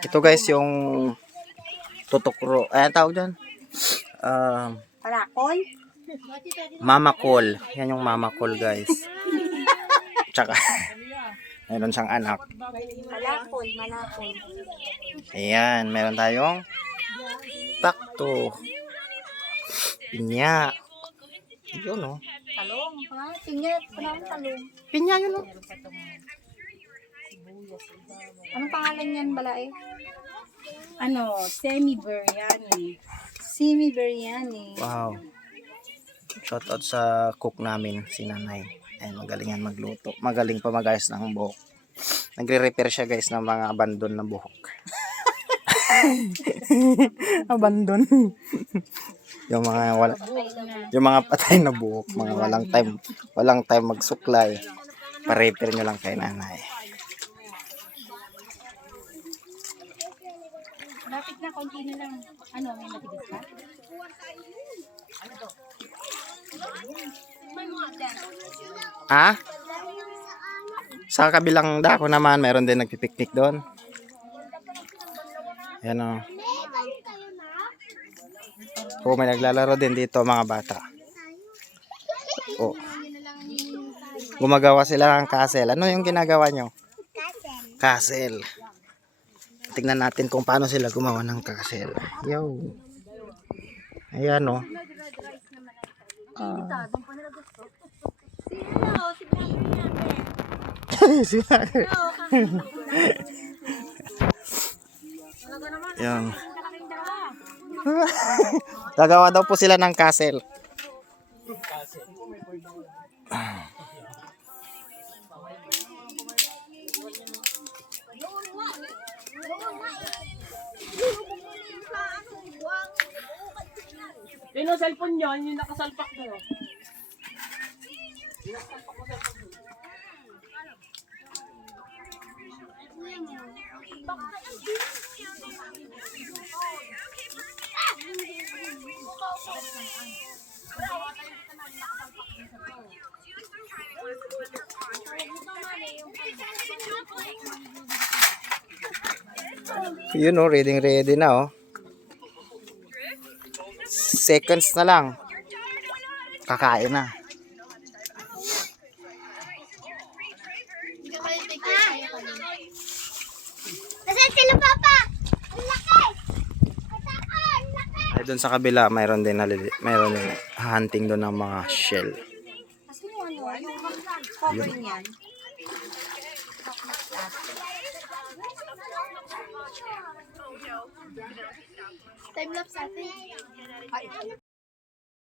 Ito guys yung tutukro. Ayan tawag dyan. Palakol? Mama call. Yan yung mama call guys. Tsaka meron siyang anak. Malakol, malakol. Ayan, meron tayong takto. Pinya. Yun o. Talong, ha? Pinyat, panahon talong. Pinya yun o. Anong pangalan niyan, Balae? Semi-biryani. Simi Biryani. Wow. Shoutout sa cook namin, si Nanay. Ayan, magaling yan magluto. Magaling pa mag-ayos ng buhok. Nagre-repair siya guys ng mga abandon na buhok. Abandon. yung mga patay na buhok, mga walang time magsuklay. Pa-repair nyo lang kay Nanay. Lapit na, konti na lang. May matigas ka? Ha? Sa kabilang dako naman, meron din nagpipiknik doon. Ayan o. Oh, may naglalaro din dito mga bata. Oh. Gumagawa sila ng castle. Ano yung ginagawa nyo? Castle. Tingnan natin kung paano sila gumawa ng castle. Yo. Ayan o. Yan. Gagawa daw po sila ng castle. Yung cellphone nyo, yung nakasalpak doon. Yun o, ready na o. Seconds na lang. Kakain na. Nasaan sila, Papa? Ang laki! Ay, doon sa kabila, mayroon din hunting doon ng mga shell. Kasi yung cover niyan. Time lapse natin.